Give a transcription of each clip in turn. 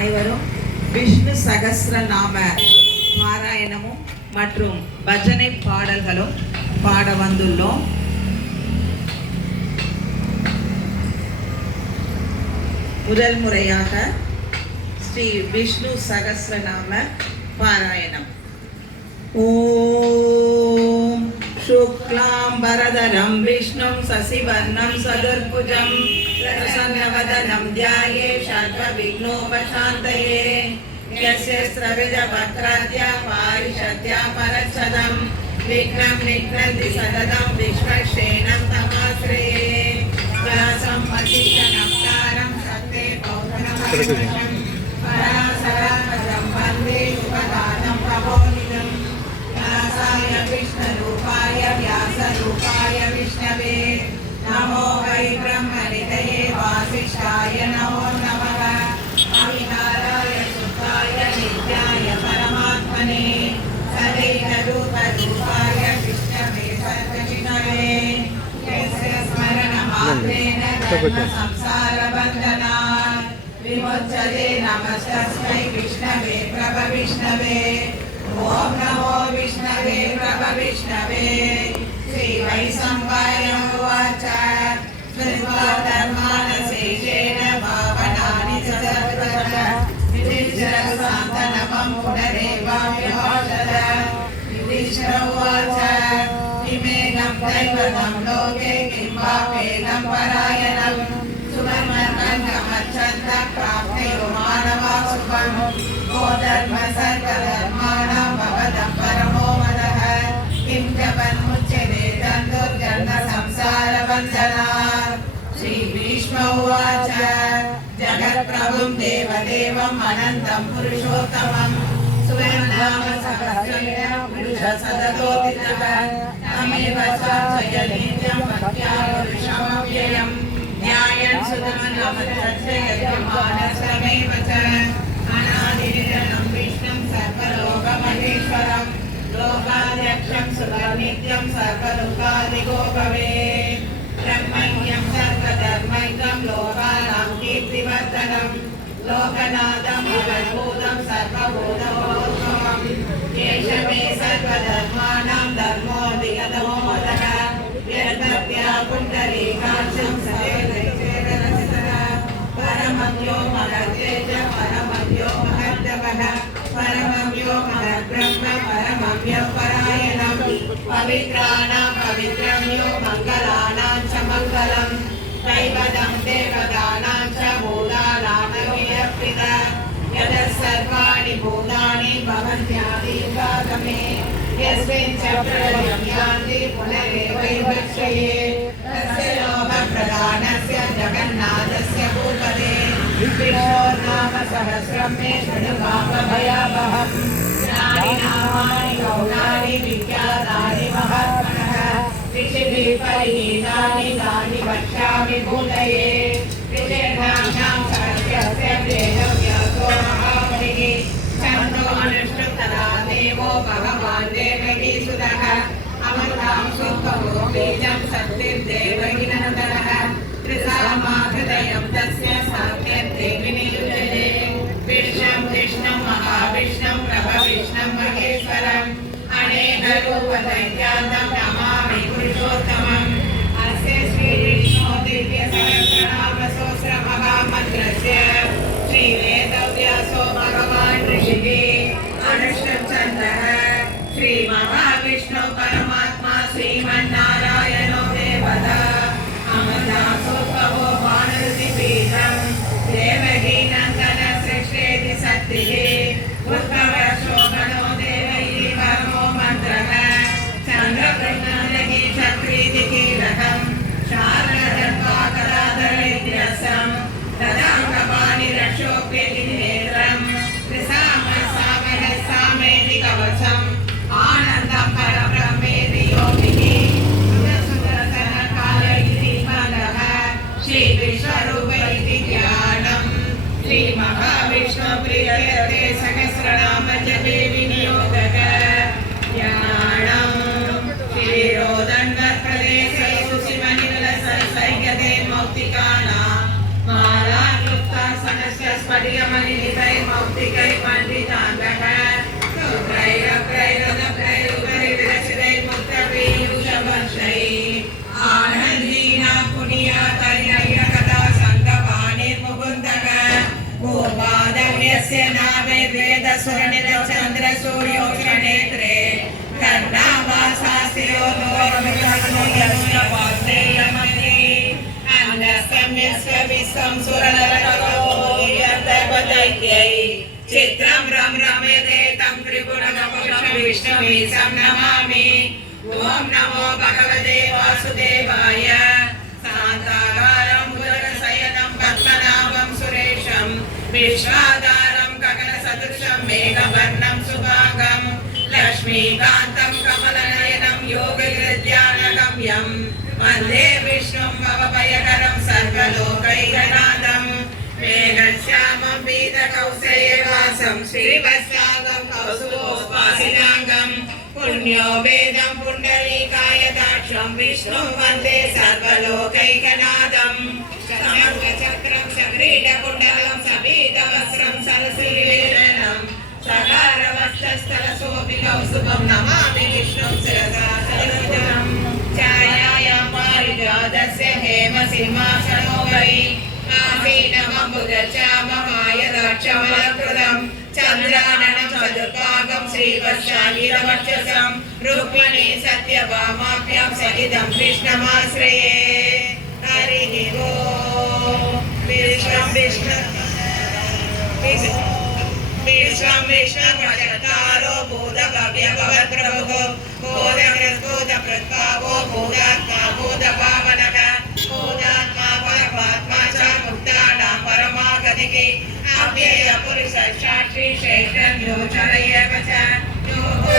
அனைவரும் விஷ்ணு சகஸ்ரநாம பாராயணமும் மற்றும் பஜனை பாடல்களும் பாட வந்துள்ளோம். முதல் முறையாக ஸ்ரீ விஷ்ணு சகஸ்ரநாம பாராயணம். ஓம் शुक्लांबरधरं विष्णुं शशिवर्णं चतुर्भुजं प्रसन्नवदनं ध्यायेत् सर्वविघ्नोपशान्तये। यस्य स्रविजवक्त्राद्या पारिषद्या परच्छदं विघ्नं निघ्नन्ति सततं विश्वक्षेणं तमाश्रये। व्यासं वसिष्ठनप्तारं सत्ते पौत्रमहर्षं पराशरं वन्दे सुखदानं प्रबोधितं। व्यासाय विष्णुरूपाय व्यासरूपाय विष्णवे नमो वै ब्रह्मनिधये वासिष्ठाय नमो नमः। अविकाराय शुद्धाय नित्याय परमात्मने सदैवरूपरूपाय विष्णवे सर्वविष्णवे। यस्य स्मरणमात्रेण संसारबन्धनात् विमुच्यते। नमस्तस्मै विष्णवे प्रभविष्णवे। ओम नमो विष्णवे प्रभविष्णवे। श्री वैशंपायन उवाच स्मृत्वा धर्मानशेषेण पावनानि च सर्वत्र विधिश्चरसान्तनमं पुनरेवाभिभाषत। युधिष्ठिर उवाच किमेकं दैवतं लोके किं पापेनं परायणं सुवर्णकण्ठमच्छन्तः प्राप्तेयो मानवाः शुभम्। को धर्म सर्वधर्माणां भवतं परमो मदः किं जपन्मुच्यते तन्दुर्जन्म संसारबन्धनात्। श्री भीष्म उवाच जगत्प्रभुं देवदेवम् अनन्तं पुरुषोत्तमं सुवर्णाम सहस्रेण पुरुषः सततोदितः तमेव चार्चय नित्यं भक्त्या पुरुषमव्ययम्। न्यायं सुतमनमच्चस्य यजमानस्त्वमेव च। अनादिनिधनं विष्णुं सर्वलोकमहेश्वरं लोकाध्यक्षं सुरनित्यं सर्वलोकाधिको भवेत्। ब्रह्मण्यं सर्वधर्मैकं लोकानां कीर्तिवर्धनं लोकनाथं भगवद्भूतं सर्वभूतमहोत्तमं। एष मे सर्वधर्माणां धर्मोऽधिगतमो मदः यद्भक्त्या पुण्डरीकाक्षं परमं यो महत्तेज परमं यो महत्तमः परमं यो महद्ब्रह्म परमं यो परायणं। पवित्राणां पवित्रं यो मङ्गलानां च मङ्गलं दैवतं देवतानां च भूतानामप्रियः। यतः सर्वाणि भूतानि भवन्त्यादिवागमे यस्मिन् च प्रलयं यान्ति पुनरेवैवक्षये। तस्य लोकप्रधानस्य जगन्नाथस्य भूपते विष्णोर्नाम सहस्रं मे शृणुमापभयावहम्। यानि नामानि गौणानि विख्यातानि महात्मनः ऋषिभिः परिगीतानि तानि वक्ष्यामि भूतये। ऋषीणां सहस्रस्य वेदव्यासो महामुनिः छन्दो अनुष्ठुतरा देवो भगवान् देवकीसुतः। अमृतां सुखमो बीजं सत्तिर्देवकीनन्दनः त्रिसामा हृदयं तस्य सात्यर्थे विनियुज्यते। विष्णुं विष्णुं महाविष्णुं प्रभविष्णुं महेश्वरम् अनेकरूपदैत्यान्तं नमामि पुरुषोत्तमम्। अस्य श्रीविष्णो दिव्यसहस्रनामसहस्रमहामन्त्रस्य श्रीवेदव्यासो भगवान् ऋषिः अनुष्ठुप्छन्दः। श्रीमहाविष्णु परमात्मा श्रीमन्नारायणो देवता अमृतासोद्भवो भानुरुतिपीठं देवकीनन्दन सृष्टेति शक्तिः उद्भवशोभनो देवैः परमो मन्त्रः चन्द्रकृष्णलगी चक्रीति कीलकं शारदत्वाकराधरैत्यसं तदाङ्गपाणि रक्षोप्यति नेत्रं त्रिसामसामेति कवचम् आनन्दं परब्रह्मेति योगिः सुदर्शनकाल इति मदः श्रीविश्वरूप इति ज्ञानं। श्रीमहाविष्णुप्रियते सहस्रनाम जपे विनियोगः ज्ञानं। श्रीरोदन्वर्प्रदेशेषु शिवनिलसैगते मौक्तिकानां मालाक्लुप्ता सहस्रस्फटिकमणिनिभैः यस्य नामे वेदसुरनिरचन्द्रसूर्योषनेत्रे कर्णावासास्यो नोर्मिकर्णोयस्यपात्रेयमते अन्नस्तम्यस्य विश्वं सुरनरकरोयर्दपदैत्यै चित्रं रं रम्यते तं त्रिपुरमपुषं विष्णुमीशं नमामि ॐ नमो भगवते वासुदेवाय शान्ताकारं उदरशयनं पद्मनाभं सुरेशं विश्वाधारं गगनसदृशं मेघवर्णं सुभागं लक्ष्मीकान्तं कमलनयनं योगहृद्यानगम्यं वन्दे विष्णुं भवभयकरं सर्वलोकैकनाथं मेघश्यामं पीतकौसैर्वासं श्रीवत्सागं कौस्तुभोपासिनाङ्गं पुण्यो वेदं पुण्डरीकाय दाक्षं विष्णुं वन्दे सर्वलोकैकनाथं समग्रचक्रं सक्रीडकुण्डलं सबीतवस्त्रं सरसिरिवेशनं सकारवक्षस्थलशोभि कौस्तुभं नमामि विष्णुं शिरसा सरोजं छायायां पारिजातस्य हेमसिंहासनोपरि आसीनमम्बुजचाममायदाक्षमलकृतं चन्द्राननं चतुर्भागं श्रीवत्साङ्गिरवक्षसं रुक्मिणी सत्यभामाभ्यां सहितं कृष्णमाश्रये हरिः ओम् विश्वं विष्णुर्वचकारो भूतभव्यभवत्प्रभुः भूतकृद्भूतकृद्भावो भूतात्मा भूतभावनः भूतात्मा परमात्मा च मुक्तानां परमागतिः अव्ययपुरुषसाक्षी श्रेष्ठं योचनयेव च योगो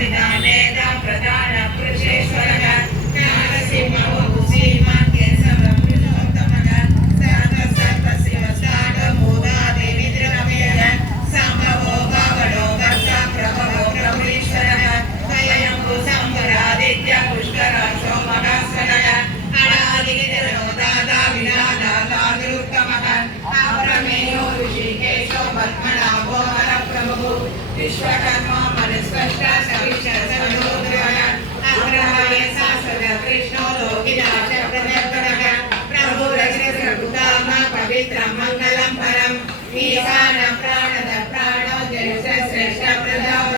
विधानेन प्रधानपुरुषेश्वरः ज्ञानसिंहो श्रीमान् केशवः पुरुषोत्तमः सर्वसर्वशिवसागमूलादेविद्रव्यः सम्भवो भवनो भक्ता प्रभवो प्रभुरीश्वरः स्वयंभू सम्भरादित्य पुष्कराशो मगास्वनः अनादिगिरिनो दादा विनादालादुरुत्तमः अप्रमेयो ऋषिकेशो पद्मनाभो वरप्रभुः विश्वकर्मा मनुस्पष्टा सविशसमनोग्रहः अग्रहाय शाश्वत कृष्णो लोकिनाथ प्रदर्शनः प्रभुरक्षसृभुताम पवित्रं मङ्गलं परम् ईशानं